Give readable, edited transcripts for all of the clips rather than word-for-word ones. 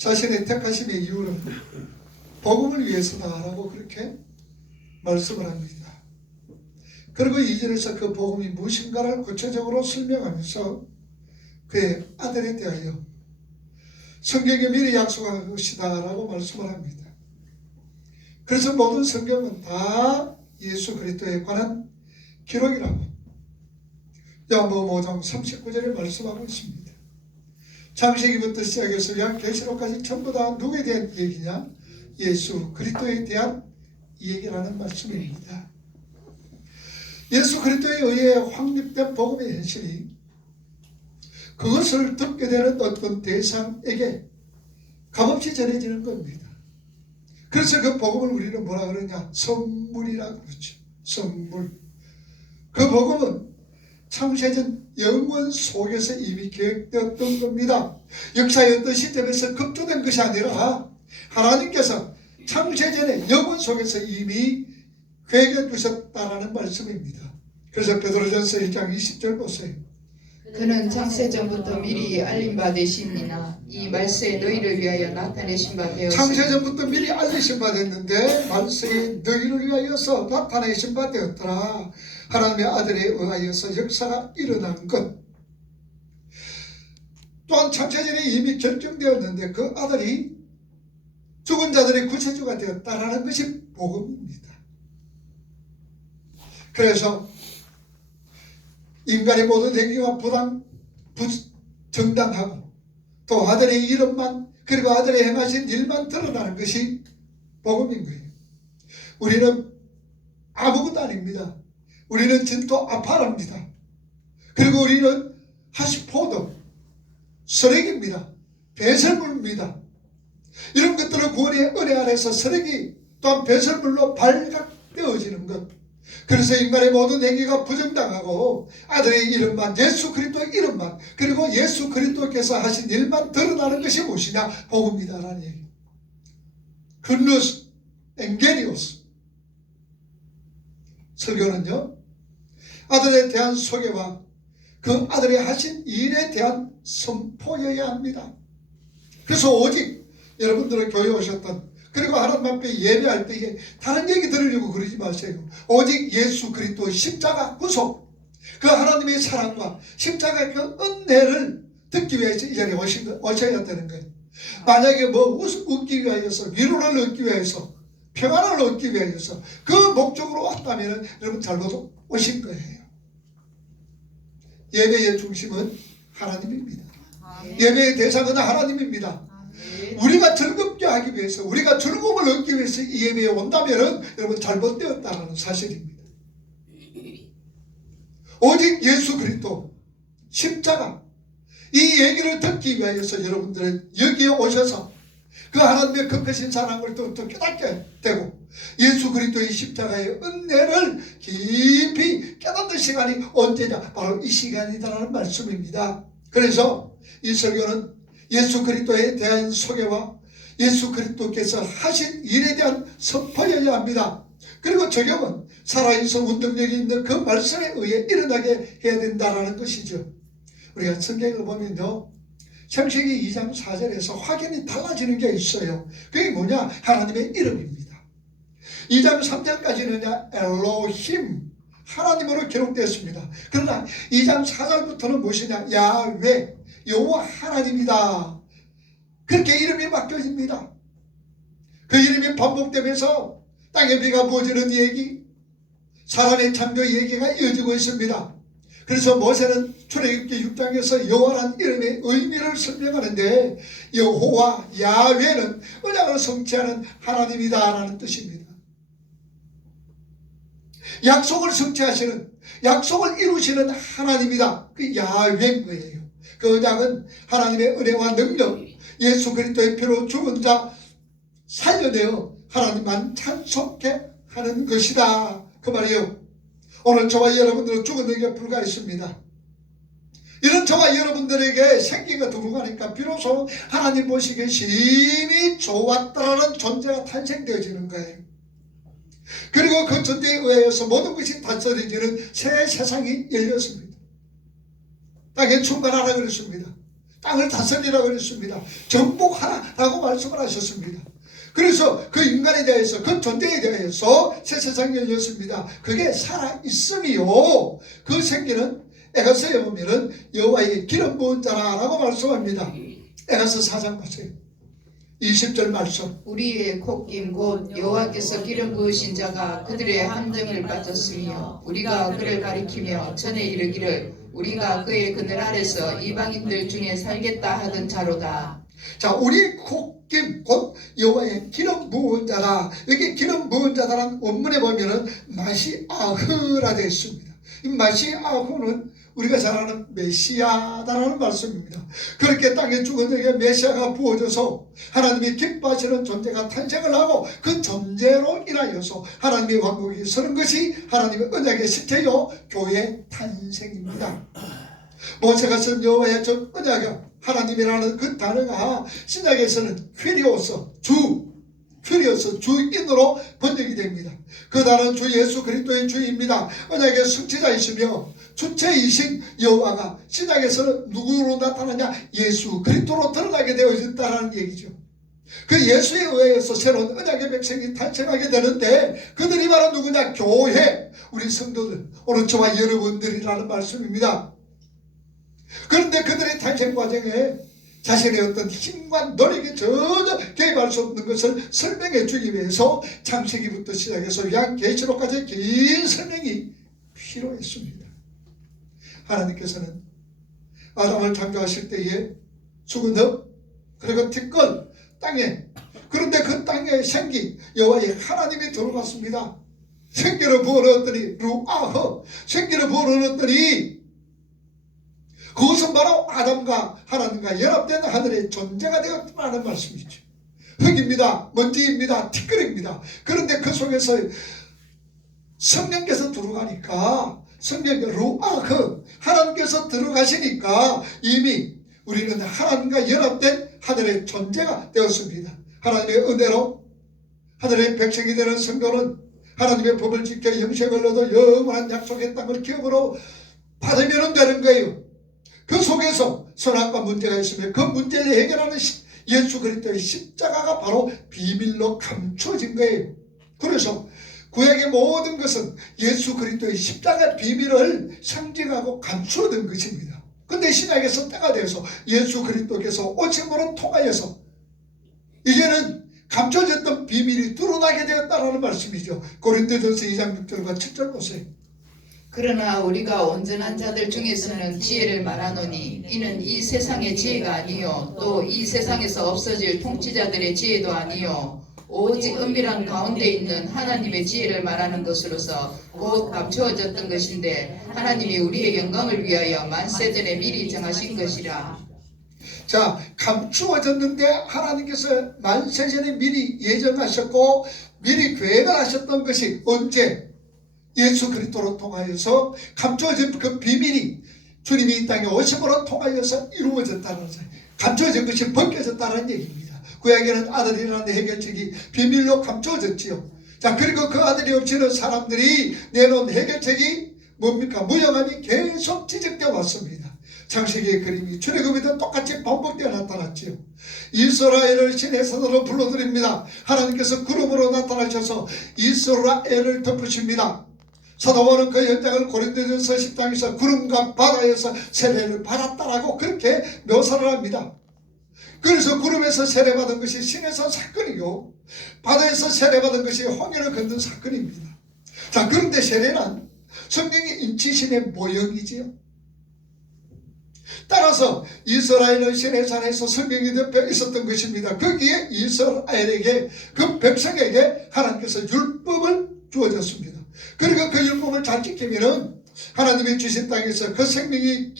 자신의 택하심의 이유는 복음을 위해서다라고 그렇게 말씀을 합니다. 그리고 2절에서 그 복음이 무엇인가를 구체적으로 설명하면서 그의 아들에 대하여 성경에 미리 약속한 것이다 라고 말씀을 합니다. 그래서 모든 성경은 다 예수 그리스도에 관한 기록이라고 야고보 5장 39절에 말씀하고 있습니다. 창세기부터 시작해서 계시록까지 전부 다 누구에 대한 얘기냐? 예수 그리스도에 대한 얘기라는 말씀입니다. 예수 그리스도에 의해 확립된 복음의 현실이 그것을 듣게 되는 어떤 대상에게 값없이 전해지는 겁니다. 그래서 그 복음을 우리는 뭐라 그러냐? 선물이라 그러죠. 선물. 그 복음은 창세전 영원 속에서 이미 계획되었던 겁니다. 역사의 어떤 시점에서 급조된 것이 아니라 하나님께서 창세전에 영원 속에서 이미 계획해 두셨다라는 말씀입니다. 그래서 베드로전서 1장 20절 보세요. 그는 창세전부터 미리 알림 받으심이나 이 말세에 너희를 위하여 나타내신 바 되었으니 창세전부터 미리 알리신 바 됐는데 말세에 너희를 위하여서 나타내신 바 되었더라. 하나님의 아들에 의하여서 역사가 일어난 것. 또한 창세전에 이미 결정되었는데 그 아들이 죽은 자들의 구세주가 되었다라는 것이 복음입니다. 그래서 인간의 모든 행위가 부정당하고 또 아들의 이름만 그리고 아들의 행하신 일만 드러나는 것이 복음인 거예요. 우리는 아무것도 아닙니다. 우리는 진토 아파랍니다. 그리고 우리는 하시포도 쓰레기입니다. 배설물입니다. 이런 것들을 구원의 은혜 안에서 쓰레기 또한 배설물로 발각되어지는 것. 그래서 인간의 모든 행위가 부정당하고 아들의 이름만 예수 그리스도 이름만 그리고 예수 그리스도께서 하신 일만 드러나는 것이 무엇이냐? 복음이다라는 얘기. 굿뉴스, 엔게리오스. 설교는요 아들에 대한 소개와 그 아들이 하신 일에 대한 선포여야 합니다. 그래서 오직 여러분들은 교회 오셨던 그리고 하나님 앞에 예배할 때에 다른 얘기 들으려고 그러지 마세요. 오직 예수 그리스도의 십자가 구속 그 하나님의 사랑과 십자가의 그 은혜를 듣기 위해서 이 자리에 오셔야 되는 거예요. 만약에 웃기 위하여서 위로를 얻기 위해서 평안을 얻기 위해서 그 목적으로 왔다면 여러분 잘못 오신 거예요. 예배의 중심은 하나님입니다. 예배의 대상은 하나님입니다. 우리가 즐겁게 하기 위해서 우리가 즐거움을 얻기 위해서 이 예배에 온다면 여러분 잘못되었다는 사실입니다. 오직 예수 그리스도 십자가 이 얘기를 듣기 위해서 여러분들은 여기에 오셔서 그 하나님의 급하신 사랑을 또 깨닫게 되고 예수 그리스도의 십자가의 은혜를 깊이 깨닫는 시간이 언제냐? 바로 이 시간이다라는 말씀입니다. 그래서 이 설교는 예수 그리스도에 대한 소개와 예수 그리스도께서 하신 일에 대한 선포여야 합니다. 그리고 적용은 살아있어 운동력이 있는 그 말씀에 의해 일어나게 해야 된다는 것이죠. 우리가 성경을 보면요 창세기 2장 4절에서 확연히 달라지는 게 있어요. 그게 뭐냐? 하나님의 이름입니다. 2장 3절까지는요 엘로힘 하나님으로 기록되었습니다. 그러나 2장 4절부터는 무엇이냐? 야훼 여호와 하나님이다. 그렇게 이름이 바뀌어집니다. 그 이름이 반복되면서 땅에 비가 부어지는 얘기, 사람의 창조 얘기가 이어지고 있습니다. 그래서 모세는 출애굽기 6장에서 여호와라는 이름의 의미를 설명하는데 여호와 야훼는 언약을 성취하는 하나님이다라는 뜻입니다. 약속을 성취하시는 약속을 이루시는 하나님이다. 그 야훼인 거예요. 그 언약은 하나님의 은혜와 능력 예수 그리스도의 피로 죽은 자 살려내어 하나님만 찬송케 하는 것이다 그 말이에요. 오늘 저와 여러분들은 죽은 능력에 불과했습니다. 이런 저와 여러분들에게 생기가 들어가니까 비로소 하나님 보시기에 심히 좋았다라는 존재가 탄생되어지는 거예요. 그리고 그 존재에 의해서 모든 것이 다스려지는 새 세상이 열렸습니다. 땅에 충만하라 그랬습니다. 땅을 다스리라고 그랬습니다. 정복하라고 말씀을 하셨습니다. 그래서 그 인간에 대해서, 그 존재에 대해서 새 세상이 열렸습니다. 그게 살아있음이요, 그 생기는 에가서에 보면은 여호와의 기름 부은 자라라고 말씀합니다. 에가서 4장 보세요. 20절 말씀. 우리의 콧김 곧 여호와께서 기름 부으신 자가 그들의 함정을 빠졌으며 우리가 그를 가리키며 전에 이르기를 우리가 그의 그늘 아래서 이방인들 중에 살겠다 하던 자로다. 자, 우리의 콧김 곧 여호와의 기름 부은 자라. 여기 기름 부은 자다라는 원문에 보면은 마시아흐라 되어 있습니다. 이 마시아흐는 우리가 잘 아는 메시아다라는 말씀입니다. 그렇게 땅에 죽은 자에게 메시아가 부어져서 하나님이 기뻐하시는 존재가 탄생을 하고 그 존재로 인하여서 하나님의 왕국이 서는 것이 하나님의 언약의 실체요 교회 탄생입니다. 모세가 쓴 여호와의 전 언약은 하나님이라는 그 단어가 신약에서는 퀴리오스 주인으로 번역이 됩니다. 그 단어는 주 예수 그리스도의 주입니다. 언약의 성취자이시며 주체이신 여호와가 신약에서는 누구로 나타나냐? 예수 그리스도로 드러나게 되어졌다는 얘기죠. 그 예수에 의해서 새로운 언약의 백성이 탄생하게 되는데 그들이 바로 누구냐? 교회, 우리 성도들, 오늘 저와 여러분들이라는 말씀입니다. 그런데 그들의 탄생 과정에 자신의 어떤 힘과 노력이 전혀 개입할 수 없는 것을 설명해 주기 위해서 창세기부터 시작해서 요한계시록까지 긴 설명이 필요했습니다. 하나님께서는 아담을 창조하실 때에 죽은 흙 그리고 티끌 땅에, 그런데 그 땅에 생기 여호와의 하나님이 들어갔습니다. 생기를 부어넣었더니 루아흐, 생기를 부어넣었더니 그것은 바로 아담과 하나님과 연합된 하늘의 존재가 되었다는 말씀이죠. 흙입니다. 먼지입니다. 티끌입니다. 그런데 그 속에서 성령께서 들어가니까, 성령의 루아흐, 하나님께서 들어가시니까 이미 우리는 하나님과 연합된 하늘의 존재가 되었습니다. 하나님의 은혜로 하늘의 백성이 되는 성도는 하나님의 법을 지켜 영생을 얻어 영원한 약속의 땅을 기업으로 받으면 되는 거예요. 그 속에서 선악과 문제가 있으면 그 문제를 해결하는 예수 그리스도의 십자가가 바로 비밀로 감춰진 거예요. 그래서 구약의 모든 것은 예수 그리스도의 십자가 비밀을 상징하고 감추어둔 것입니다. 근데 신약에서 때가 돼서 예수 그리스도께서 오심으로 통하여서 이제는 감춰졌던 비밀이 드러나게 되었다는 말씀이죠. 고린도전서 2장 6절과 7절 보세요. 그러나 우리가 온전한 자들 중에서는 지혜를 말하노니 이는 이 세상의 지혜가 아니요 또 이 세상에서 없어질 통치자들의 지혜도 아니요 오직 은밀한 가운데 있는 하나님의 지혜를 말하는 것으로서 곧 감추어졌던 것인데 하나님이 우리의 영광을 위하여 만세전에 미리 정하신 것이라. 자, 감추어졌는데 하나님께서 만세전에 미리 예정하셨고 미리 계획을 하셨던 것이 언제? 예수 그리스도로 통하여서 감추어진 그 비밀이 주님이 이 땅에 오심으로 통하여서 이루어졌다는 것을, 감추어진 것이 벗겨졌다는 얘기입니다. 구약에는 아들이라는 해결책이 비밀로 감추어졌지요. 자, 그리고 그 아들이 없이는 사람들이 내놓은 해결책이 뭡니까? 무용함이 계속 지적되어 왔습니다. 창세기의 그림이 출애굽에도 똑같이 반복되어 나타났지요. 이스라엘을 신의 산으로 불러드립니다. 하나님께서 구름으로 나타나셔서 이스라엘을 덮으십니다. 사도 바울은 그 현장을 고린도전서 10장에서 구름과 바다에서 세례를 받았다라고 그렇게 묘사를 합니다. 그래서 구름에서 세례받은 것이 신에서 사건이고 바다에서 세례받은 것이 홍해를 건넌 사건입니다. 자, 그런데 세례는 성령의 인치심의 모형이지요. 따라서 이스라엘은 시내산에서 성령이 덮여 있었던 것입니다. 거기에 이스라엘에게, 그 백성에게 하나님께서 율법을 주어졌습니다. 그리고 그 율법을 잘 지키면은 하나님이 주신 땅에서 그 생명이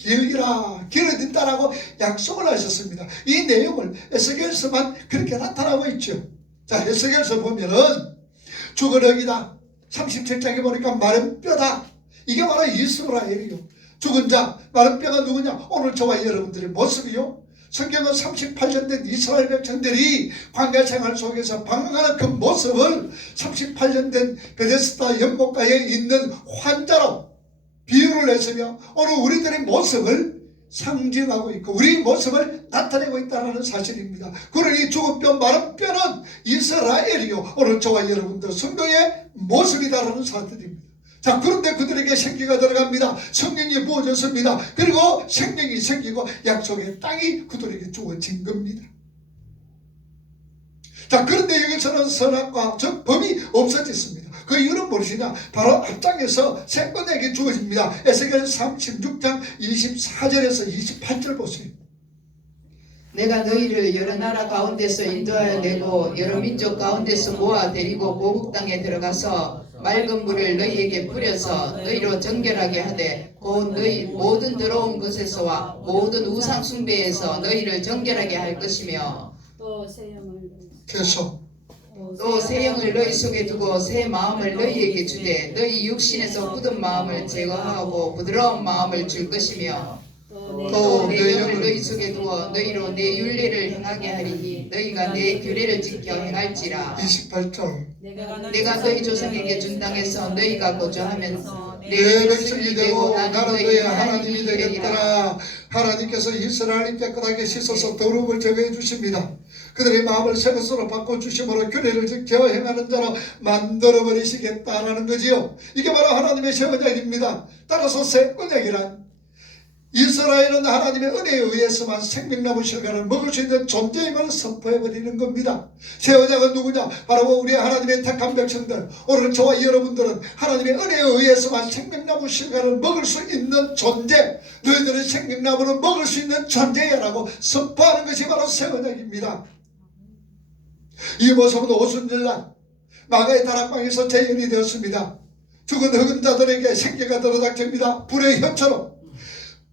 길어진다라고 약속을 하셨습니다. 이 내용을 에스겔서만 그렇게 나타나고 있죠. 자, 에스겔서 보면은 죽은 흙이다. 37장에 보니까 마른 뼈다. 이게 바로 이스라엘이요. 죽은 자, 마른 뼈가 누구냐? 오늘 저와 여러분들의 모습이요. 성경은 38년 된 이스라엘 백성들이 광야 생활 속에서 방황하는 그 모습을 38년 된 베데스다 연못가에 있는 환자로 비유를 했으며 오늘 우리들의 모습을 상징하고 있고 우리 모습을 나타내고 있다는 사실입니다. 그러니 죽은 뼈 마른 뼈는 이스라엘이요 오늘 저와 여러분들 성도의 모습이다라는 사실입니다. 자, 그런데 그들에게 생기가 들어갑니다. 성령이 부어졌습니다. 그리고 생명이 생기고 약속의 땅이 그들에게 주어진 겁니다. 자, 그런데 여기서는 선악과 즉 범이 없어졌습니다. 그 이유는 무엇이냐? 바로 앞장에서 새 언약이 주어집니다. 에스겔 36장 24절에서 28절 보세요. 내가 너희를 여러 나라 가운데서 인도하여 내고 여러 민족 가운데서 모아 데리고 고국 땅에 들어가서 맑은 물을 너희에게 뿌려서 너희로 정결하게 하되 곧 너희 모든 더러운 것에서와 모든 우상 숭배에서 너희를 정결하게 할 것이며 또 새 영을 계속 또 새 영을 너희 속에 두고 새 마음을 너희에게 주되 너희 육신에서 굳은 마음을 제거하고 부드러운 마음을 줄 것이며 또 또 내 내 영을 영을 너희 속에 두어 너희로 내 율례를 행하게 하리니 너희가 내 규례를 지켜 행할지라. 28절 내가 너희 조상에게 준 땅에서 너희가 거주하면서 내 백성이 되고 나는 너희 하나님이 되겠더라. 하나님께서 이스라엘을 깨끗하게 씻어서 더러움을 제거해 주십니다. 그들의 마음을 새 것으로 바꿔주심으로 규례를 지켜 행하는 자로 만들어버리시겠다라는 거지요. 이게 바로 하나님의 새 언약입니다. 따라서 새 언약이란 이스라엘은 하나님의 은혜에 의해서만 생명나무 실과를 먹을 수 있는 존재임을 선포해버리는 겁니다. 새 언약은 누구냐? 바로 우리 하나님의 택한 백성들, 오늘 저와 여러분들은 하나님의 은혜에 의해서만 생명나무 실과를 먹을 수 있는 존재, 너희들은 생명나무를 먹을 수 있는 존재야라고 선포하는 것이 바로 새 언약입니다. 이 모습은 오순절날 마가의 다락방에서 재현이 되었습니다. 죽은 흑은 자들에게 생기가 들어닥칩니다. 불의 혀처럼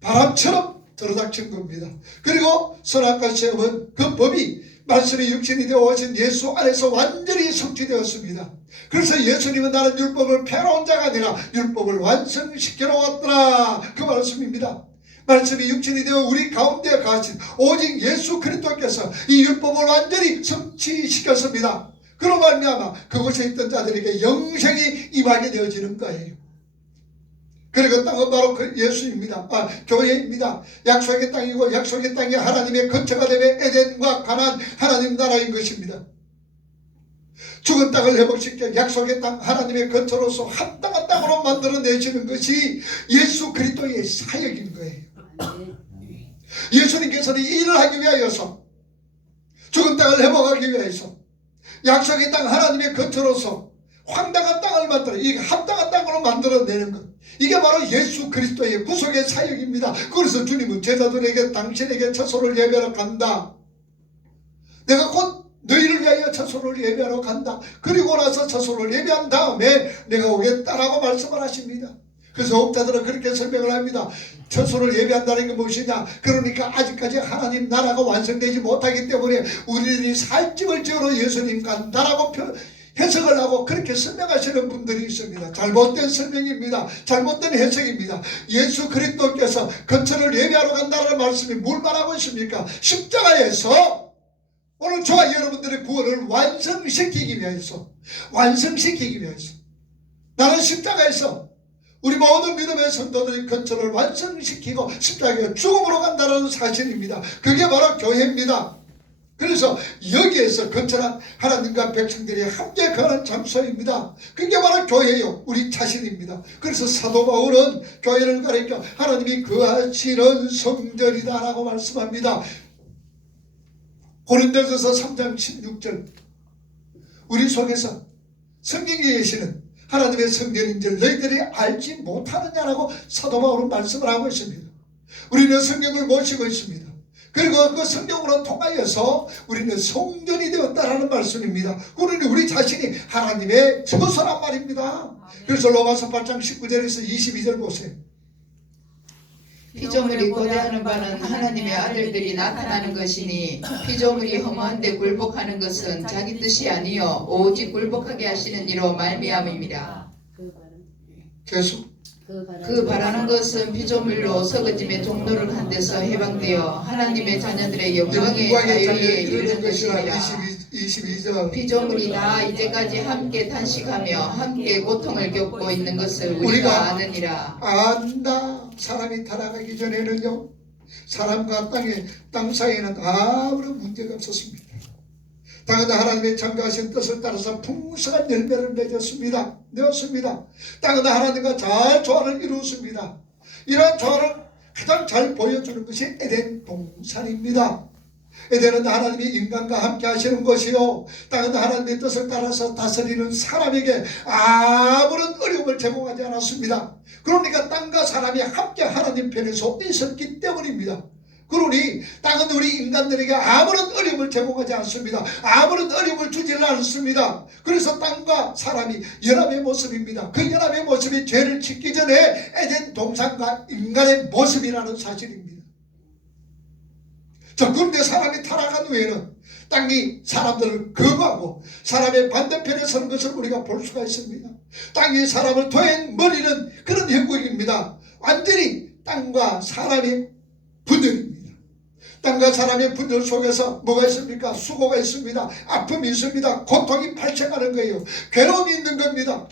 바람처럼 들어닥친 겁니다. 그리고 선악과 시험은 그 법이 말씀이 육신이 되어 오신 예수 안에서 완전히 성취되었습니다. 그래서 예수님은 나는 율법을 폐로온 자가 아니라 율법을 완성시키러 왔더라 그 말씀입니다. 말씀이 육신이 되어 우리 가운데 가신 오직 예수 그리스도께서 이 율법을 완전히 성취시켰습니다. 그로 말미암아 그곳에 있던 자들에게 영생이 임하게 되어지는 거예요. 그리고 땅은 바로 그 예수입니다. 교회입니다. 약속의 땅이고 약속의 땅이 하나님의 거처가 되며 에덴과 가나안 하나님 나라인 것입니다. 죽은 땅을 회복시켜 약속의 땅 하나님의 거처로서 합당한 땅으로 만들어내시는 것이 예수 그리스도의 사역인 거예요. 예수님께서는 이 일을 하기 위하여서 죽은 땅을 회복하기 위해서 약속의 땅 하나님의 거처로서 황당한 땅을 만들어 이 합당한 땅으로 만들어내는 것, 이게 바로 예수 그리스도의 구속의 사역입니다. 그래서 주님은 제자들에게 당신에게 처소를 예배하러 간다. 내가 곧 너희를 위하여 처소를 예배하러 간다. 그리고 나서 처소를 예배한 다음에 내가 오겠다라고 말씀을 하십니다. 그래서 업자들은 그렇게 설명을 합니다. 처소를 예배한다는 게 무엇이냐? 그러니까 아직까지 하나님 나라가 완성되지 못하기 때문에 우리들이 살 집을 지으러 예수님 간다라고 해석을 하고 그렇게 설명하시는 분들이 있습니다. 잘못된 설명입니다. 잘못된 해석입니다. 예수 그리스도께서 거처를 예배하러 간다는 말씀이 뭘 말하고 있습니까? 십자가에서 오늘 저와 여러분들의 구원을 완성시키기 위해서 나는 십자가에서 우리 모든 믿음의 성도들의 거처를 완성시키고 십자가의 죽음으로 간다는 사실입니다. 그게 바로 교회입니다. 그래서 여기에서 거처란 하나님과 백성들이 함께 거하는 장소입니다. 그게 바로 교회요, 우리 자신입니다. 그래서 사도 바울은 교회를 가리켜 하나님이 거하시는 성전이다 라고 말씀합니다. 고린도전서 3장 16절, 우리 속에서 성경에 계시는 하나님의 성전인 줄 너희들이 알지 못하느냐라고 사도 바울은 말씀을 하고 있습니다. 우리는 성경을 모시고 있습니다. 그리고 그 성경으로 통하여서 우리는 성전이 되었다라는 말씀입니다. 그러니 우리 자신이 하나님의 처소란 말입니다. 그래서 로마서 8장 19절에서 22절 보세요. 피조물이 고대하는 바는 하나님의 아들들이 나타나는 것이니 피조물이 허무한데 굴복하는 것은 자기 뜻이 아니요 오직 굴복하게 하시는 이로 말미암음이라. 계속 그 바라는 것은 피조물로 서거짐의 종로를 한 데서 해방되어 하나님의 자녀들의 영광의 자유에 이르는 것이니라. 22절 피조물이 다 이제까지 함께 탄식하며 함께 고통을 겪고 있는 것을 우리가 아느니라. 안다. 사람이 타락하기 전에는요 사람과 땅 사이에는 아무런 문제가 없었습니다. 땅은 하나님의 창조하신 뜻을 따라서 풍성한 열매를 내었습니다. 땅은 하나님과 잘 조화를 이루었습니다. 이러한 조화를 가장 잘 보여주는 것이 에덴 동산입니다. 에덴은 하나님이 인간과 함께 하시는 것이요, 땅은 하나님의 뜻을 따라서 다스리는 사람에게 아무런 어려움을 제공하지 않았습니다. 그러니까 땅과 사람이 함께 하나님 편에 서 있었기 때문입니다. 그러니 땅은 우리 인간들에게 아무런 어려움을 제공하지 않습니다. 아무런 어려움을 주지는 않습니다. 그래서 땅과 사람이 연합의 모습입니다. 그 연합의 모습이 죄를 짓기 전에 에덴 동산과 인간의 모습이라는 사실입니다. 자, 그런데 사람이 타락한 후에는 땅이 사람들을 거부하고 사람의 반대편에 서는 것을 우리가 볼 수가 있습니다. 땅이 사람을 토해버리는 그런 형국입니다. 완전히 땅과 사람의 분열입니다. 땅과 사람의 분열 속에서 뭐가 있습니까? 수고가 있습니다. 아픔이 있습니다. 고통이 발생하는 거예요. 괴로움이 있는 겁니다.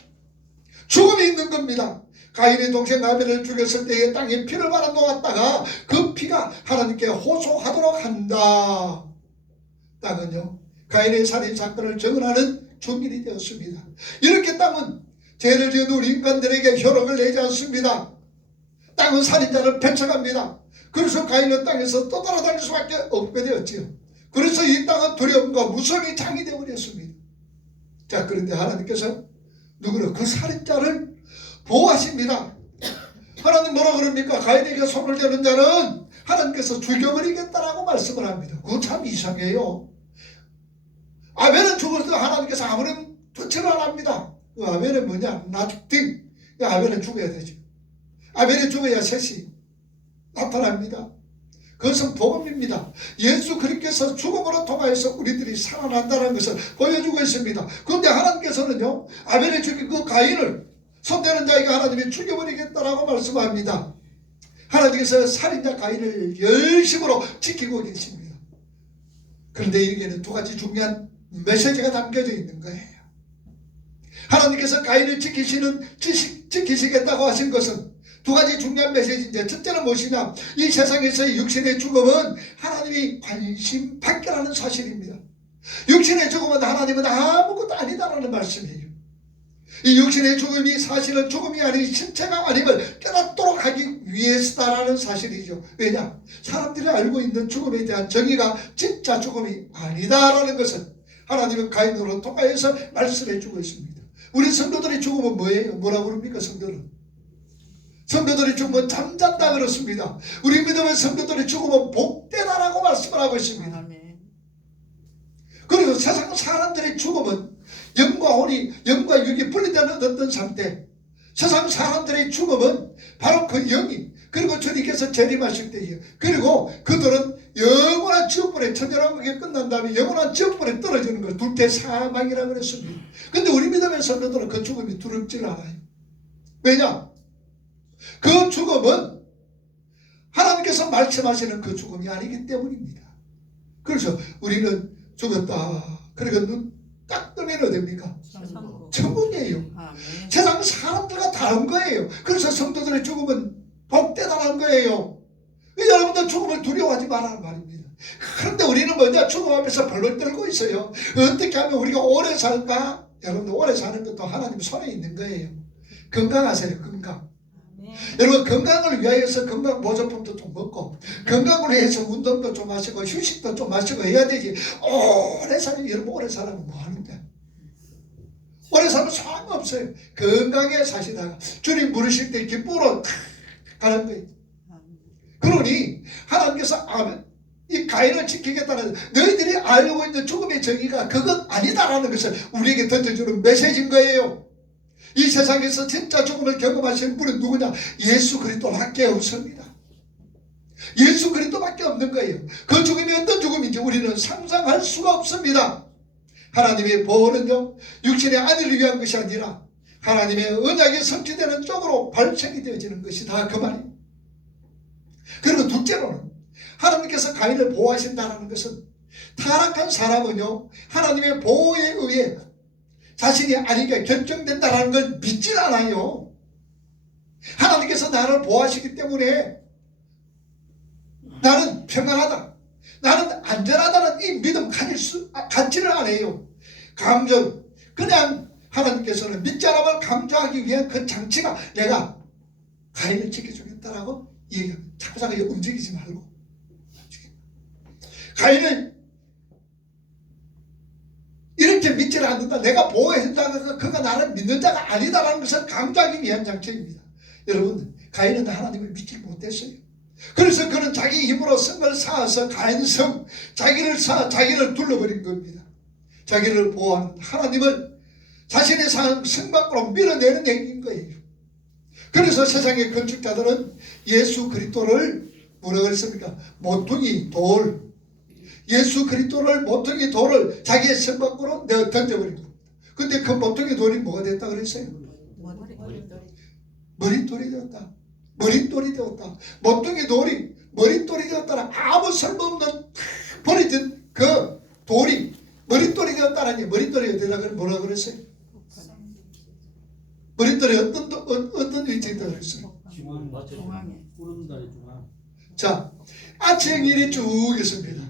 죽음이 있는 겁니다. 가인의 동생 아벨을 죽였을 때에 땅에 피를 바라 놓았다가 그 피가 하나님께 호소하도록 한다. 땅은요, 가인의 살인 사건을 정언하는 주민이 되었습니다. 이렇게 땅은 죄를 지은 우리 인간들에게 효력을 내지 않습니다. 땅은 살인자를 배척합니다. 그래서 가인은 땅에서 떠돌아다닐 수밖에 없게 되었지요. 그래서 이 땅은 두려움과 무서움이 장이 되어버렸습니다. 자, 그런데 하나님께서 누구를? 그 살인자를 보호하십니다. 하나님 뭐라 그럽니까? 가인에게 손을 대는 자는 하나님께서 죽여버리겠다라고 말씀을 합니다. 그거 참 이상해요. 아벨은 죽을 때 하나님께서 아무런 조치를 안 합니다. 그 아벨은 뭐냐? 나중에 아벨은 죽어야 되죠. 아벨이 죽어야 셋이 나타납니다. 그것은 복음입니다. 예수 그리스도께서 죽음으로 통하여서 우리들이 살아난다는 것을 보여주고 있습니다. 그런데 하나님께서는요, 아벨이 죽인 그 가인을 손대는 자에게 하나님이 죽여버리겠다라고 말씀합니다. 하나님께서 살인자 가인을 열심으로 지키고 계십니다. 그런데 여기에는 두 가지 중요한 메시지가 담겨져 있는 거예요. 하나님께서 가인을 지키시겠다고 하신 것은 두 가지 중요한 메시지인데, 첫째는 무엇이냐? 이 세상에서의 육신의 죽음은 하나님이 관심 밖이라는 사실입니다. 육신의 죽음은 하나님은 아무것도 아니다라는 말씀이에요. 이 육신의 죽음이 사실은 죽음이 아닌 신체가 아님을 깨닫도록 하기 위해서다라는 사실이죠. 왜냐? 사람들이 알고 있는 죽음에 대한 정의가 진짜 죽음이 아니다라는 것을 하나님은 가인으로 통하여서 말씀해 주고 있습니다. 우리 성도들의 죽음은 뭐예요? 뭐라고 그럽니까? 성도들의 죽음은 잠잔다 그렇습니다. 우리 믿음의 성도들의 죽음은 복되다라고 말씀을 하고 있습니다. 그리고 세상 사람들의 죽음은 영과 육이 분리되는 어떤 상태, 세상 사람들의 죽음은 바로 그 영이, 그리고 주님께서 재림하실 때예요. 그리고 그들은 영원한 지옥불에, 천연왕국이 끝난 다음에 영원한 지옥불에 떨어지는 걸 둘째 사망이라고 그랬습니다. 근데 우리 믿음의 성도들은 그 죽음이 두렵지 않아요. 왜냐? 그 죽음은 하나님께서 말씀하시는 그 죽음이 아니기 때문입니다. 그래서 우리는 죽었다, 그러니까 눈 딱 뜨면 어딥니까? 천국이에요. 세상 사람들과 다른 거예요. 그래서 성도들의 죽음은 복되다는 거예요. 여러분들 죽음을 두려워하지 말라는 말입니다. 그런데 우리는 뭐냐? 죽음 앞에서 벌벌 떨고 있어요. 어떻게 하면 우리가 오래 살까? 여러분들 오래 사는 것도 하나님 손에 있는 거예요. 건강하세요. 건강. 여러분, 건강을 위하여서 건강 보조품도 좀 먹고, 건강을 위해서 운동도 좀 하시고, 휴식도 좀 하시고 해야 되지. 오래 살면, 여러분 오래 살면 뭐 하는데? 오래 살면 소용없어요. 건강에 사시다가 주님 부르실 때 기쁨으로 가는 거예요. 그러니 하나님께서 이 가인을 지키겠다는, 너희들이 알고 있는 죽음의 정의가 그것 아니다라는 것을 우리에게 던져주는 메시지인 거예요. 이 세상에서 진짜 죽음을 경험하시는 분은 누구냐? 예수 그리스도밖에 없습니다. 예수 그리스도밖에 없는 거예요. 그 죽음이 어떤 죽음인지 우리는 상상할 수가 없습니다. 하나님의 보호는요, 육신의 안위를 위한 것이 아니라 하나님의 언약이 성취되는 쪽으로 발생이 되어지는 것이다, 그 말이에요. 그리고 둘째로는 하나님께서 가인을 보호하신다는 것은, 타락한 사람은요, 하나님의 보호에 의해 자신이 아니게 결정된다는 걸 믿질 않아요. 하나님께서 나를 보호하시기 때문에 나는 평안하다, 나는 안전하다는 이 믿음 갖지를 않아요. 강조, 그냥 하나님께서는 믿지 않음을 강조하기 위한 그 장치가 내가 가인을 지켜주겠다라고 얘기합니다. 자꾸 움직이지 말고. 가인을 이렇게 믿지를 않는다, 내가 보호해준다, 그가 나를 믿는 자가 아니다라는 것을 강조하기 위한 장치입니다. 여러분, 가인은 하나님을 믿지 못했어요. 그래서 그는 자기 힘으로 성을 쌓아서 가인성, 자기를 둘러버린 겁니다. 자기를 보호하는 하나님을 자신의 성 밖으로 밀어내는 행위인 거예요. 그래서 세상의 건축자들은 예수 그리스도를 뭐라고 했습니까? 모퉁이 돌, 예수 그리스도를 모퉁이 돌을 자기의 성 밖으로 내어 던져버린 겁니다. 근데 그 모퉁이 돌이 뭐가 됐다 그랬어요? 머릿돌이 되었다. 머릿돌이 되었다. 모퉁이 돌이 머릿돌이 되었다라. 아무 쓸모없는 버려진 그 돌이 머릿돌이 되었다라니. 머릿돌이 되다 그러면 뭐라 그랬어요? 머릿돌이 어떤 위치에 있다 그랬어요? 중앙에 구름다리 중앙. 자, 아치형이 이래 쭉 있습니다.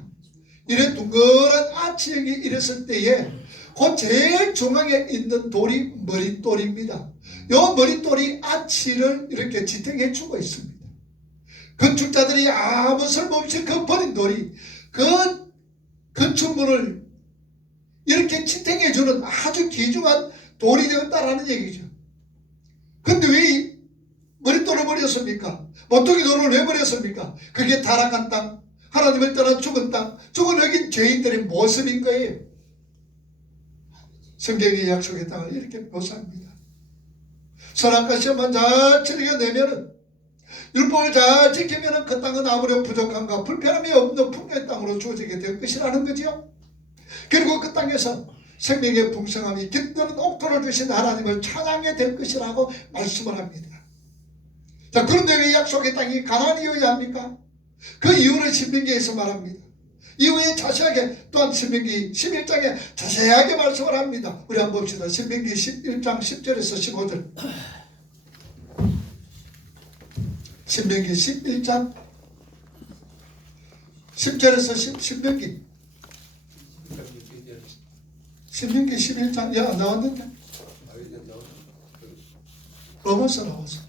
이래 둥그런 아치형이 이랬을 때에 그 제일 중앙에 있는 돌이 머릿돌입니다. 요 머릿돌이 아치를 이렇게 지탱해 주고 있습니다. 건축자들이 아무 쓸모없이 그 버린 돌이 그 건축물을 이렇게 지탱해 주는 아주 귀중한 돌이 되었다라는 얘기죠. 근데 왜 머릿돌을 버렸습니까? 모퉁이 돌을 왜 버렸습니까? 그게 타락한 땅, 하나님을 떠나 죽은 땅, 죽은 여긴 죄인들의 모습인 거예요. 성경의 약속의 땅을 이렇게 묘사합니다. 선악과 시험만 잘 즐겨내면은, 율법을 잘 지키면은 그 땅은 아무런 부족함과 불편함이 없는 풍요의 땅으로 주어지게 될 것이라는 거죠. 그리고 그 땅에서 생명의 풍성함이 깃드는 옥토를 주신 하나님을 찬양해 될 것이라고 말씀을 합니다. 자, 그런데 왜 약속의 땅이 가나안이어야 합니까? 그 이유를 신명기에서 말합니다. 이후에 자세하게 또한 신명기 11장에 자세하게 말씀을 합니다. 우리 한번 봅시다. 신명기 11장 10절에서 15절. 신명기 11장 10절에서 신명기 11장 야 나왔는데 로마서 나와서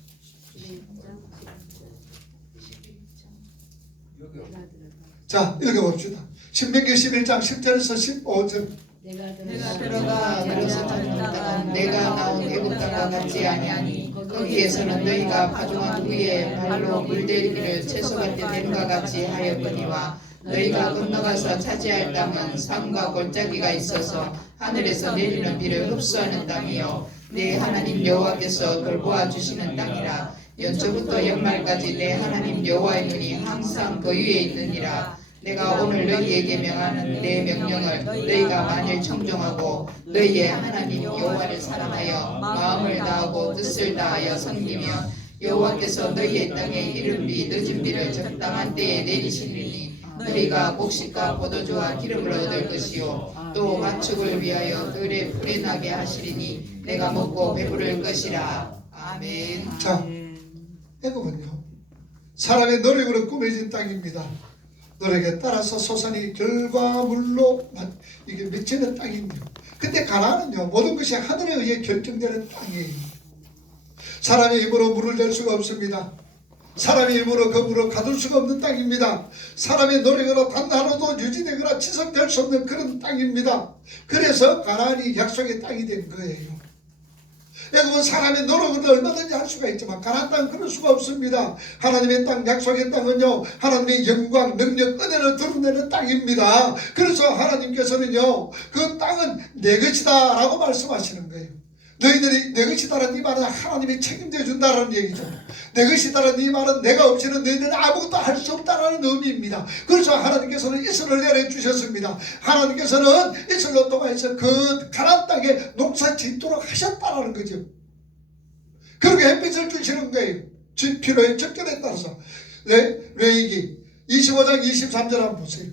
자 읽어봅시다. 신명기 11장 10절에서 15절. 내가 들어서 잡는 땅은 내가 나온 애굽 땅과 같지 아니하니 거기에서는 너희가 파종한 후에 발로 물들이기를 채소가 떼됨과 같이 하였거니와 너희가 건너가서 차지할 땅은 산과 골짜기가 있어서 하늘에서 내리는 비를 흡수하는 땅이요 내 하나님 여호와께서 돌보아 주시는 땅이라. 연초부터 연말까지 내 하나님 여호와의 눈이 항상 그 위에 있느니라. 내가 오늘 너희에게 명하는 내 명령을 너희가 만일 청종하고 너희의 하나님 여호와를 사랑하여 마음을 다하고 뜻을 다하여 섬기면 여호와께서 너희의 땅에 이른 비 늦은 비를 적당한 때에 내리시리니 너희가 곡식과 포도주와 기름을 얻을 것이요 또 가축을 위하여 들에 풀이 나게 하시리니 내가 먹고 배부를 것이라. 아멘. 자, 애굽은요 사람의 노력으로 꾸며진 땅입니다. 노력에 따라서 소산이 결과물로 이게 맺히는 땅입니다. 근데 가나안은요 모든 것이 하늘에 의해 결정되는 땅이에요. 사람의 힘으로 물을 낼 수가 없습니다. 사람의 힘으로 그 물을 가둘 수가 없는 땅입니다. 사람의 노력으로 단 하나도 유지되거나 지속될 수 없는 그런 땅입니다. 그래서 가나안이 약속의 땅이 된 거예요. 애굽은 사람의 노력으로 얼마든지 할 수가 있지만 가나안 땅은 그럴 수가 없습니다. 하나님의 땅, 약속의 땅은요 하나님의 영광, 능력, 은혜를 드러내는 땅입니다. 그래서 하나님께서는요 그 땅은 내 것이다 라고 말씀하시는 거예요. 너희들이 내 것이다라는 이 말은 하나님이 책임져 준다라는 얘기죠. 내 것이다라는 이 말은 내가 없이는 너희들은 아무것도 할 수 없다라는 의미입니다. 그래서 하나님께서는 이슬을 내려주셨습니다. 하나님께서는 이슬로 통해서 그 가나안 땅에 농사 짓도록 하셨다라는 거죠. 그렇게 햇빛을 주시는 거예요. 필요의 적절에 따라서. 레위기 25장 23절 한번 보세요.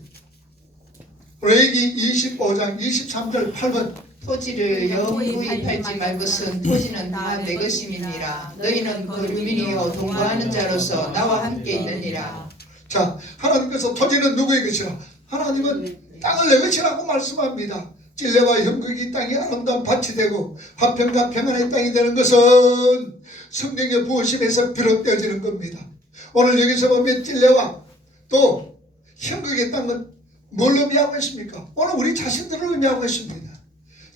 레위기 25장 23절 8번. 토지를 영구히 팔지 말것은 토지는 다 내 것임이니라. 너희는 그 유민이요 동거하는 자로서 나와 함께 있느니라. 자, 하나님께서 토지는 누구의 것이라? 하나님은 땅을 내 것이라고 말씀합니다. 찔레와 형극이 땅이 아름다운 밭이 되고 화평과 평안의 땅이 되는 것은 성령의 부으심에서 비롯되어지는 겁니다. 오늘 여기서 보면 찔레와 또 형극의 땅은 뭘 의미하고 있습니까? 오늘 우리 자신들을 의미하고 있습니다.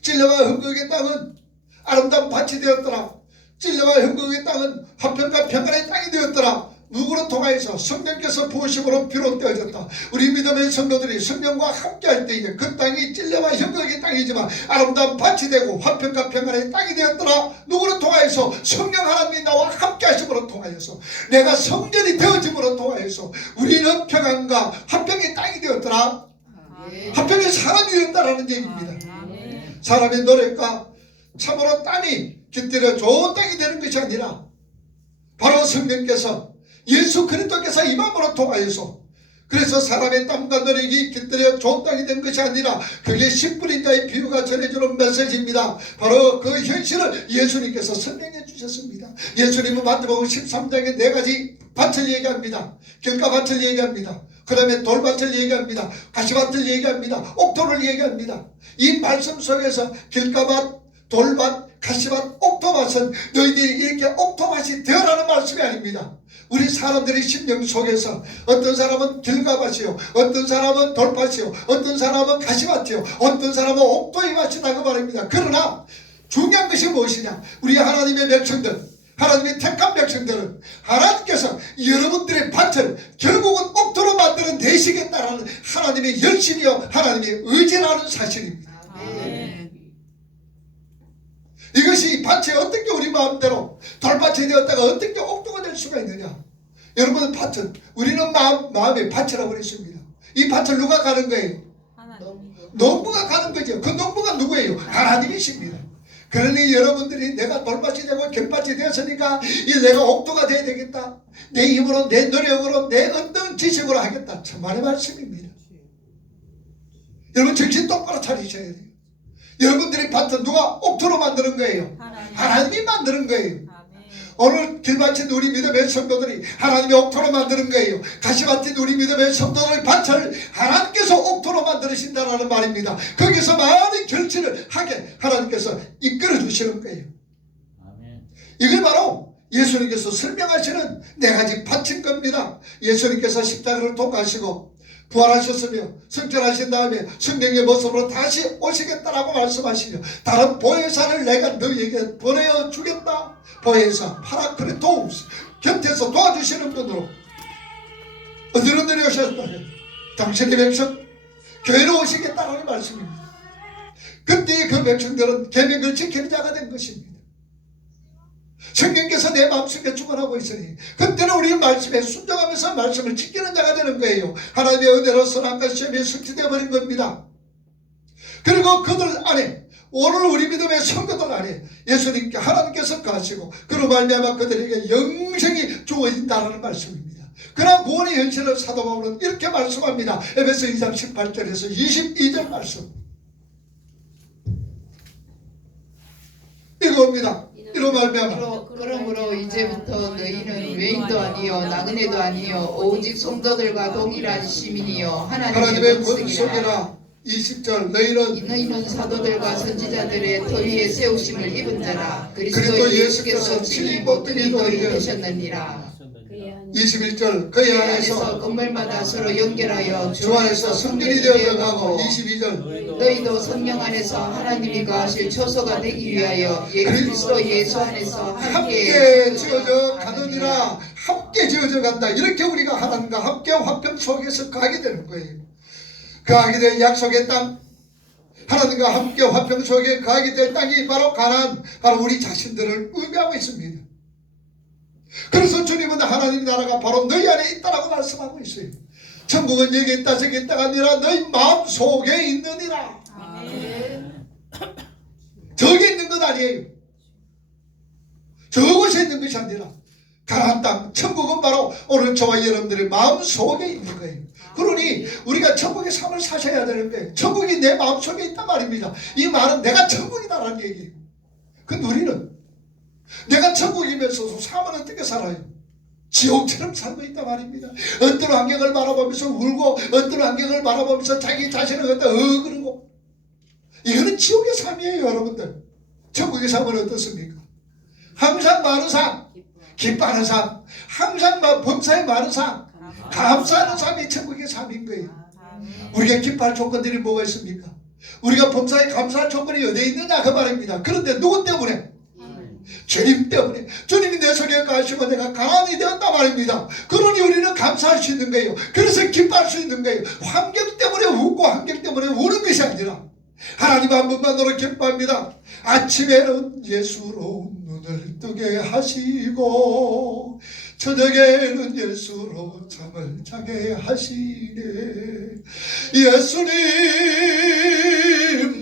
찔레와 형극의 땅은 아름다운 밭이 되었더라. 찔레와 형극의 땅은 화평과 평안의 땅이 되었더라. 누구로 통하여서 성령께서 부으심으로 비롯되어졌다. 우리 믿음의 성도들이 성령과 함께할 때에 그 땅이 찔레와 형극의 땅이지만 아름다운 밭이 되고 화평과 평안의 땅이 되었더라. 누구로 통하여서 성령 하나님이 나와 함께하심으로 통하여서 내가 성전이 되어짐으로 통하여서 우리는 평안과 화평의 땅이 되었더라. 화평의 사람이 되었다라는 얘기입니다. 사람의 노력과 참으로 땀이 깃들여 좋은 땅이 되는 것이 아니라 바로 성령께서 예수 그리스도께서 이 마음으로 통하여서 그래서 사람의 땀과 노력이 깃들여 좋은 땅이 된 것이 아니라 그게 씨뿌린 자의 비유가 전해주는 메시지입니다. 바로 그 현실을 예수님께서 설명해 주셨습니다. 예수님은 마태복음 13장에 4가지 밭을 얘기합니다. 길가밭을 얘기합니다. 그 다음에 돌밭을 얘기합니다. 가시밭을 얘기합니다. 옥토를 얘기합니다. 이 말씀 속에서 길가밭, 돌밭, 가시밭, 옥토밭은 너희들이 이렇게 옥토밭이 되어라는 말씀이 아닙니다. 우리 사람들의 심령 속에서 어떤 사람은 길가밭이요, 어떤 사람은 돌밭이요, 어떤 사람은 가시밭이요, 어떤 사람은 옥토의 밭이라고 말합니다. 그러나 중요한 것이 무엇이냐? 우리 하나님의 백성들, 하나님의 택한 백성들은 하나님께서 여러분들의 밭을 결국은 옥토로 만들어 내시겠다라는 하나님의 열심이요 하나님의 의지라는 사실입니다. 이것이 밭이 어떻게 우리 마음대로 돌밭이 되었다가 어떻게 옥토가 될 수가 있느냐? 여러분, 밭은 우리는 마음의 밭이라고 그랬습니다. 이 밭을 누가 가는 거예요? 농부가 가는 거죠. 그 농부가 누구예요? 하나님이십니다. 그러니 여러분들이 내가 돌밭이 되고 길밭이 되었으니까 이 내가 옥토가 돼야 되겠다. 내 힘으로, 내 노력으로, 내 어떤 지식으로 하겠다. 참말의 말씀입니다. 여러분 정신 똑바로 차리셔야 돼요. 여러분들의 밭은 누가 옥토로 만드는 거예요? 하나님이 만드는 거예요. 오늘 길밭인 우리 믿음의 성도들이 하나님의 옥토로 만드는 거예요. 가시밭인 우리 믿음의 성도들의 밭을 하나님께서 옥토로 만드신다는 말입니다. 거기서 많은 결실을 하게 하나님께서 이끌어 주시는 거예요. 이게 바로 예수님께서 설명하시는 4가지 밭인 겁니다. 예수님께서 십자가를 통과하시고 부활하셨으며 성전하신 다음에 성령의 모습으로 다시 오시겠다라고 말씀하시며 다른 보혜사를 내가 너희에게 보내어주겠다. 보혜사 파라크레토스 곁에서 도와주시는 분으로 어디로 내려오셨다? 당신의 백성 교회로 오시겠다라는 말씀입니다. 그때 그 백성들은 계명을 지키는 자가 된 것입니다. 성령께서 내 마음속에 주관하고 있으니 그때는 우리 말씀에 순종하면서 말씀을 지키는 자가 되는 거예요. 하나님의 은혜로 선악과 시험에 성취되어 버린 겁니다. 그리고 그들 안에 오늘 우리 믿음의 성도들 안에 예수님께 하나님께서 가시고 그로 말미암아 그들에게 영생이 주어진다는 말씀입니다. 그러나 구원의 현실을 사도 바울은 이렇게 말씀합니다. 에베소 2장 18절에서 22절 말씀 읽어봅니다. 이로 말미암아 그러므로 이제부터 너희는 외인도 아니요 나그네도 아니요 오직 성도들과 동일한 시민이요 하나님의 권속이라. 권속이라. 20절 너희는 사도들과 선지자들의 터 위에 세우심을 입은 자라 그리스도 그리스도 예수께서 예수께서 친히 모퉁이 돌이 되셨느니라. 21절 그의 그 안에서 안에서 건물마다 서로 연결하여 주 안에서 성전이 되어 가고 22절 너희도 성령 안에서 하나님이 거하실 초소가 되기 위하여 그리스도 예수 안에서 함께 지어져 가느니라. 함께 지어져 간다. 이렇게 우리가 하나님과 함께 화평 속에서 가게 되는 거예요. 거하게 될 약속의 땅, 하나님과 함께 화평 속에 거하게 될 땅이 바로 가나안, 바로 우리 자신들을 의미하고 있습니다. 그래서 주님은 하나님 나라가 바로 너희 안에 있다라고 말씀하고 있어요. 천국은 여기 있다 저기 있다가 아니라 너희 마음속에 있느니라. 저기 있는 것 아니에요. 저곳에 있는 것이 아니라 가나안 땅, 천국은 바로 오늘 저와 여러분들의 마음속에 있는 거예요. 그러니 우리가 천국의 삶을 사셔야 되는 거예요. 천국이 내 마음속에 있단 말입니다. 이 말은 내가 천국이다라는 얘기예요. 근데 우리는 내가 천국이면서 삶을 어떻게 살아요? 지옥처럼 살고 있단 말입니다. 어떤 환경을 바라보면서 울고 어떤 환경을 바라보면서 자기 자신을 갖다 그러고, 이거는 지옥의 삶이에요. 여러분들, 천국의 삶은 어떻습니까? 항상 많은 삶, 기뻐하는 삶, 항상 범사에 많은 삶, 감사하는 삶이 천국의 삶인 거예요. 우리가 기뻐할 조건들이 뭐가 있습니까? 우리가 범사에 감사할 조건이 어디에 있느냐 그 말입니다. 그런데 누구 때문에? 주님 때문에. 주님이 내 속에 가시고 내가 가난이 되었단 말입니다. 그러니 우리는 감사할 수 있는 거예요. 그래서 기뻐할 수 있는 거예요. 환경 때문에 웃고 환경 때문에 우는 것이 아니라 하나님 한 분만으로 기뻐합니다. 아침에는 예수로 눈을 뜨게 하시고 저녁에는 예수로 잠을 자게 하시네. 예수님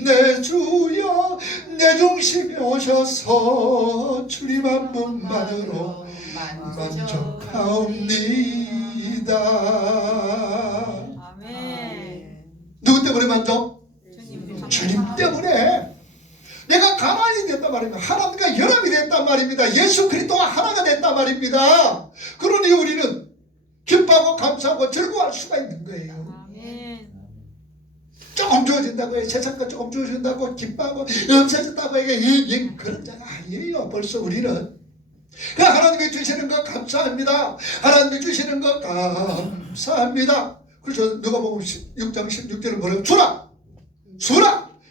내 주여 내 중심에 오셔서 주님 한 분만으로 만족하옵니다. 아멘. 누구 때문에 만족? 주님 때문에. 내가 가난이 됐단 말입니다. 하나님과 연합이 됐단 말입니다. 예수 그리스도와 하나가 됐단 말입니다. 그러니 우리는 기뻐하고 감사하고 즐거워할 수가 있는 거예요. 아멘. 조금 주어진다고 해요. 세상과 조금 주어진다고 기뻐하고 없어졌다고 해요. 그런 자가 아니에요. 벌써 우리는 하나님이 주시는 거 감사합니다. 하나님이 주시는 거 감사합니다. 그래서 누가복음 6장 16절을 뭐라고? 주라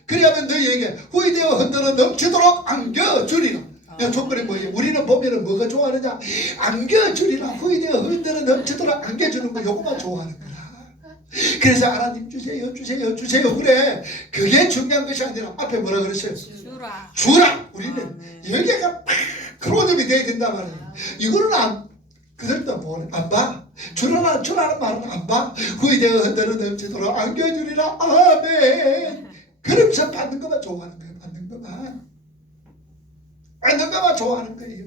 그리하면 너희에게 후이되어 흔들어 넘치도록 안겨주리라. 이 조건이 뭐예요? 우리는 보면은 뭐가 좋아하느냐? 안겨주리라. 후이되어 흔들어 넘치도록 안겨주는 거, 요거만 좋아하는 거라. 그래서 하나님 주세요 그래. 그게 중요한 것이 아니라 앞에 뭐라 그랬어요? 주라. 우리는 여기가 크로점이 돼야 된단 말이에요. 이거는 그들도 안 봐. 주라는 말은 안 봐. 후이되어 흔들어 넘치도록 안겨주리라. 아멘. 그러면서 받는 것만 좋아하는 거예요. 받는 것만 좋아하는 거예요.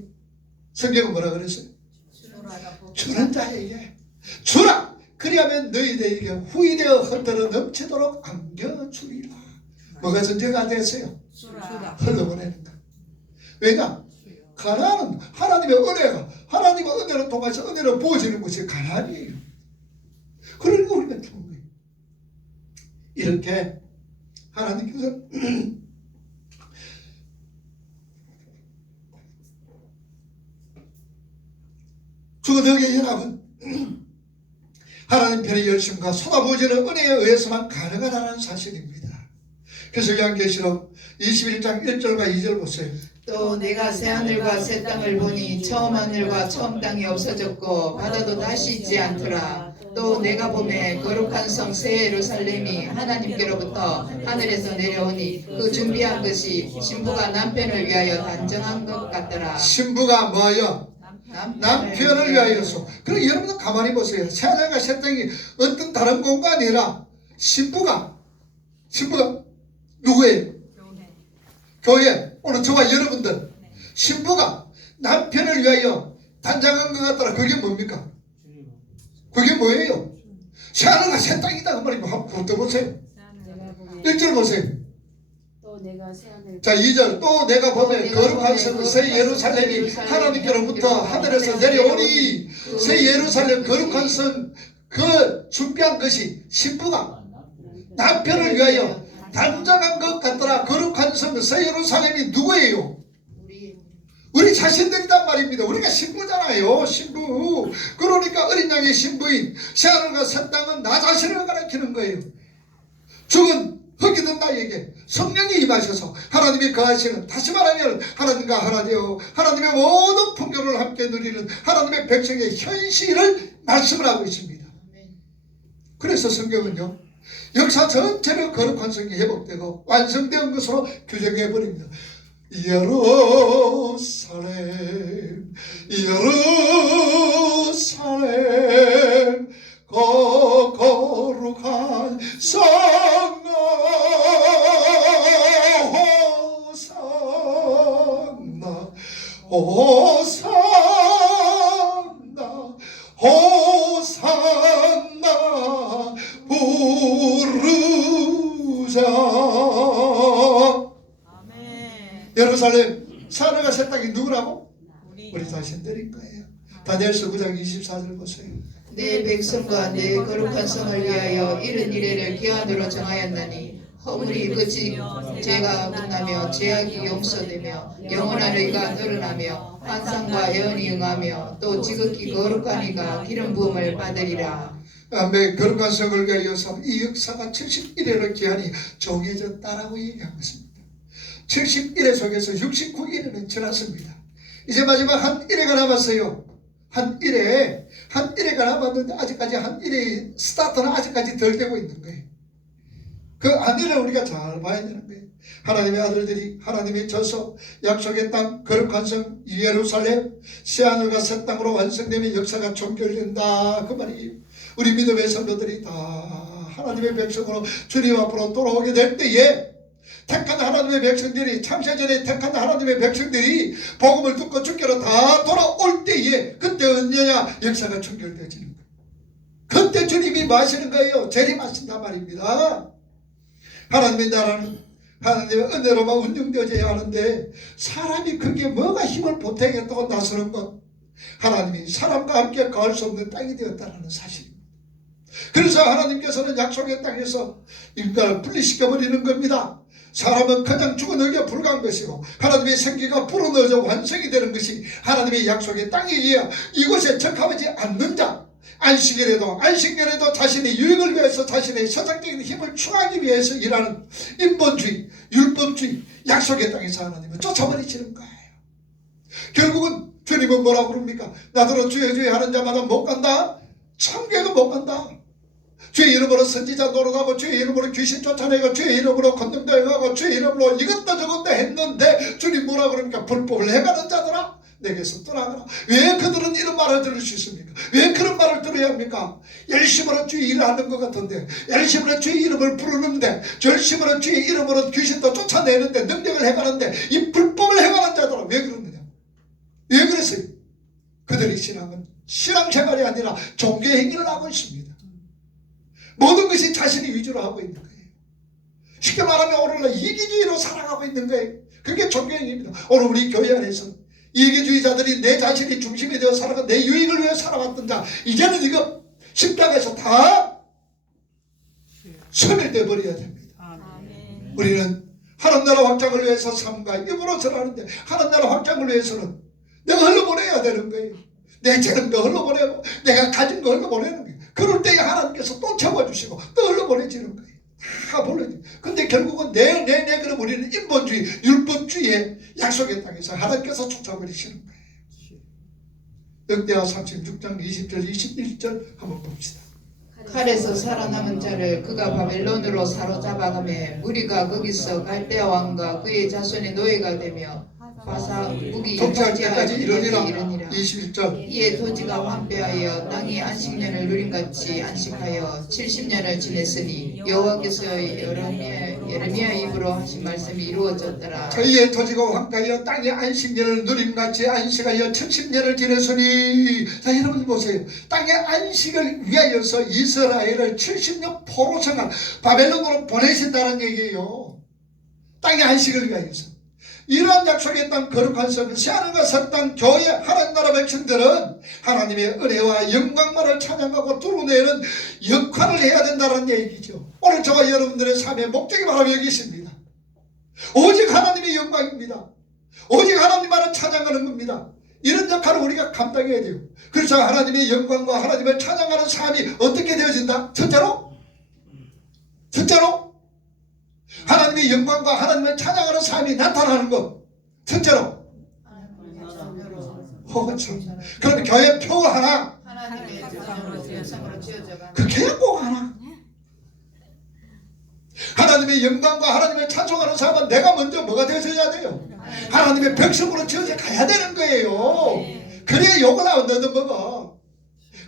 성경은 뭐라 그랬어요? 주는 자에게 주라. 그리하면 너희들에게 후이되어 흔들어 넘치도록 안겨주리라. 뭐가 전제가 됐어요? 흘러보내는 것. 왜냐? 가난은 하나님의 은혜를 통해서 은혜를 부어지는 것이 가난이에요. 그러니까 우리가 죽은 거예요. 이렇게 하나님께서 주덕의 연합은 하나님 편의 열심과 쏟아부어지는 은혜에 의해서만 가능하다는 사실입니다. 그래서 요한계시록 21장 1절과 2절 보세요. 또 내가 새하늘과 새 땅을 보니 처음 하늘과 처음 땅이 없어졌고 바다도 다시 있지 않더라. 또 내가 보매 거룩한 성 새 예루살렘이 하나님께로부터 하늘에서 내려오니 그 준비한 것이 신부가 남편을 위하여 단정한 것 같더라. 신부가 뭐예요? 남편을 위하여서. 그럼 여러분들 가만히 보세요. 새하늘과 새 땅이 어떤 다른 공간이 아니라 신부가 누구예요? 교회. 오늘 저와 여러분들 신부가 남편을 위하여 단장한 것 같더라. 그게 뭡니까? 그게 뭐예요? 새하늘과 새 땅이다 그 말이고. 한번 보세요. 1절 보세요. 자 2절. 또 내가 보면 거룩한 성 새 예루살렘이 하나님께로부터 하늘에서 내려오니. 새 예루살렘 거룩한 성 그 준비한 것이 신부가 남편을 위하여 단장한 것 같더라. 거룩한 성 새 예루살렘이 누구예요? 우리 자신들이란 말입니다. 우리가 신부잖아요. 신부. 그러니까 어린 양의 신부인 새하늘과 새 땅은 나 자신을 가리키는 거예요. 죽은 흙이든 나에게 성령이 임하셔서 하나님이 거하시는, 다시 말하면 하나님과 하나 되어 하나님의 모든 풍요를 함께 누리는 하나님의 백성의 현실을 말씀을 하고 있습니다. 그래서 성경은요 역사 전체를 거룩한 성이 회복되고 완성된 것으로 규정해버립니다. 예루살렘 거룩한 성 호산나 부르자. 예루살렘 새하늘과 새 땅이 누구라고? 우리 자신들인 거예요. 다니엘서 9장 24절 보세요. 내 백성과 내 거룩한 성을 위하여 이른 이래를 기한으로 정하였나니 허물이 그치 죄가 끝나며 죄악이 용서되며 영원한 의가 늘어나며 환상과 예언이 응하며 또 지극히 거룩한 이가 기름 부음을 받으리라. 아멘. 거룩한 성을 위하여서 이 역사가 71일의 기한이 정해졌다라고 얘기한 것입니다. 71회 속에서 69일은 지났습니다. 이제 마지막 한 일회가 남았어요. 한 일회가 남았는데 아직까지 한 일회 스타트는 아직까지 덜 되고 있는 거예요. 그 한 일을 우리가 잘 봐야 되는 거예요. 하나님의 아들들이 하나님의 저서 약속의 땅 거룩한 성 예루살렘 새하늘과 새 땅으로 완성되면 역사가 종결된다 그 말이에요. 우리 믿음의 성도들이 다 하나님의 백성으로 주님 앞으로 돌아오게 될 때에 택한 하나님의 백성들이 창세전에 택한 하나님의 백성들이 복음을 듣고 주께로 다 돌아올 때에 그때 언제냐 역사가 종결되어지는 거예요. 그때 주님이 마시는 거예요. 재림하신단 말입니다. 하나님의 나라는 하나님의 은혜로만 운영되어져야 하는데 사람이 그게 뭐가 힘을 보태겠다고 나서는 것 하나님이 사람과 함께 가을 수 없는 땅이 되었다는 사실입니다. 그래서 하나님께서는 약속의 땅에서 인간을 분리시켜버리는 겁니다. 사람은 그냥 죽어넣기에 불과한 것이고 하나님의 생기가 불어넣어져 완성이 되는 것이 하나님의 약속의 땅이기에 이곳에 적합하지 않는 자 안식일에도 자신의 유익을 위해서 자신의 세상적인 힘을 추구하기 위해서 일하는 인본주의, 율법주의, 약속의 땅에서 하나님을 쫓아버리시는 거예요. 결국은 주님은 뭐라고 그럽니까? 나더러 주의 주의 하는 자마다 못 간다? 천국에도 못 간다. 주의 이름으로 선지자 노릇하고 주의 이름으로 귀신 쫓아내고 주의 이름으로 건능대행하고 주의 이름으로 이것도 저것도 했는데 주님 뭐라 그럽니까? 불법을 행하는 자들아 내게서 떠나가라. 왜 그들은 이런 말을 들을 수 있습니까? 왜 그런 말을 들어야 합니까? 열심으로 주의 일을 하는 것 같은데 열심으로 주의 이름을 부르는데 열심으로 주의 이름으로 귀신도 쫓아내는데 능력을 행하는데 이 불법을 행하는 자들은 왜 그러느냐? 왜 그랬어요? 그들의 신앙은 신앙생활이 아니라 종교행위를 하고 있습니다. 모든 것이 자신이 위주로 하고 있는 거예요. 쉽게 말하면 오늘날 이기주의로 살아가고 있는 거예요. 그게 종교행위입니다. 오늘 우리 교회 안에서 이기주의자들이 내 자신이 중심이 되어 살아가 내 유익을 위해 살아왔던 자 이제는 이거 십자가에서 다 소멸되어 버려야 됩니다. 우리는 하나님 나라 확장을 위해서 삶과 입으로 절하는데 하나님 나라 확장을 위해서는 내가 흘러보내야 되는 거예요. 내 재능도 흘러보내고 내가 가진 거 흘러보내는 거예요. 그럴 때에 하나님께서 또 채워주시고 또 흘러보내지는 거예요. 다 보내지. 근데 결국은 그럼 우리는 인본주의, 율법주의의 약속의 땅에서 하나님께서 쫓아버리시는 거예요. 역대하 36장 20절 21절 한번 봅시다. 칼에서 살아남은 자를 그가 바벨론으로 사로잡아가매 무리가 거기서 갈대아 왕과 그의 자손의 노예가 되며 바사 무기 통치할 때까지 이르니라. 21절 21절 이에 토지가 황폐하여 땅이 안식년을 누림같이 안식하여 70년을 지냈으니 여호와께서 예레미야 입으로 하신 말씀이 이루어졌더라. 저희의 토지가 황폐하여 땅의 안식년을 누림같이 안식하여 70년을 지냈으니 자 여러분 보세요. 땅의 안식을 위하여서 이스라엘을 70년 포로 생활 바벨론으로 보내신다는 얘기예요. 땅의 안식을 위하여서 이러한 약속의 땅 거룩한 성 새하늘과 새 땅 교회 하나님 나라 백성들은 하나님의 은혜와 영광만을 찬양하고 뚫어내는 역할을 해야 된다는 얘기죠. 오늘 저와 여러분들의 삶의 목적이 바로 여기 있습니다. 오직 하나님의 영광입니다. 오직 하나님만을 찬양하는 겁니다. 이런 역할을 우리가 감당해야 돼요. 그래서 하나님의 영광과 하나님을 찬양하는 삶이 어떻게 되어진다? 첫째로 하나님의 영광과 하나님을 찬양하는 삶이 나타나는 것. 첫째로 그럼 교회 표 하나 하나님의 자성으로 지어져가 그 교회 꼭 하나. 하나님의 영광과 하나님을 찬송하는 삶은 내가 먼저 뭐가 되어야 돼요? 하나님의 백성으로 지어져 가야 되는 거예요. 그래야 욕을 얻어 먹어.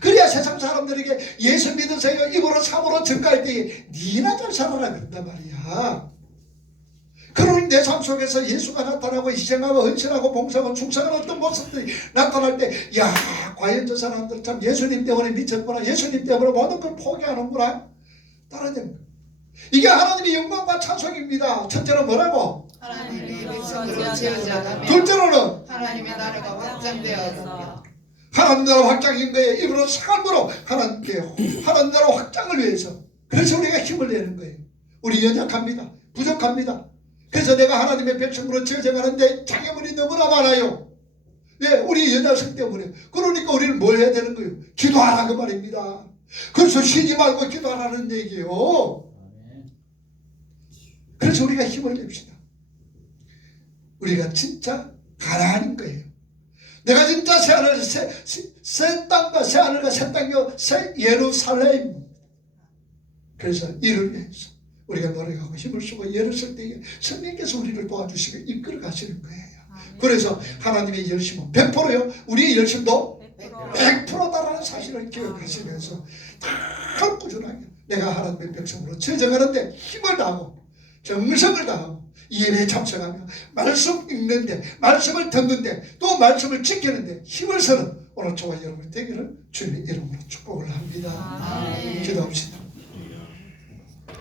그래야 세상 사람들에게 예수 믿으세요 입으로 참으로 증가할 때 니나 잘 살아라 그런단 말이야. 그러니 내 삶 속에서 예수가 나타나고 희생하고 헌신하고 봉사하고 충성하는 어떤 모습들이 나타날 때 야 과연 저 사람들 참 예수님 때문에 미쳤구나. 예수님 때문에 모든 걸 포기하는구나. 따라잡는 거야. 이게 하나님의 영광과 찬송입니다. 첫째로 뭐라고? 하나님의 백성으로 지어져가며 둘째로는 하나님의 나라가 확장되어가며 하나님 나라 확장인 거예요. 입으로 삶으로 하나님 나라 확장을 위해서. 그래서 우리가 힘을 내는 거예요. 우리 연약합니다. 부족합니다. 그래서 내가 하나님의 백성으로 지어져가는데 장애물이 너무나 많아요. 예, 우리 연약성 때문에. 그러니까 우리는 뭘 해야 되는 거예요? 기도하라 그 말입니다. 그래서 쉬지 말고 기도하라는 얘기예요. 그래서 우리가 힘을 냅시다. 우리가 진짜 가난한 거예요. 내가 진짜 새하늘 새 땅과 새하늘과 새 땅이요 새 예루살렘. 그래서 이를 위해서 우리가 노력하고 힘을 쓰고 예를 쓸 때에 성령께서 우리를 도와주시고 이끌어 가시는 거예요. 그래서 하나님의 열심은 100%요. 우리의 열심도 100%다라는 사실을 기억하시면서 다 꾸준하게 내가 하나님의 백성으로 지어져가는데 힘을 다하고 정성을 다하고 예배에 참석하며 말씀 읽는데 말씀을 듣는데 또 말씀을 지키는데 힘을 쓰는 오늘 저와 여러분 되기를 주님의 이름으로 축복을 합니다. 아멘. 기도합시다.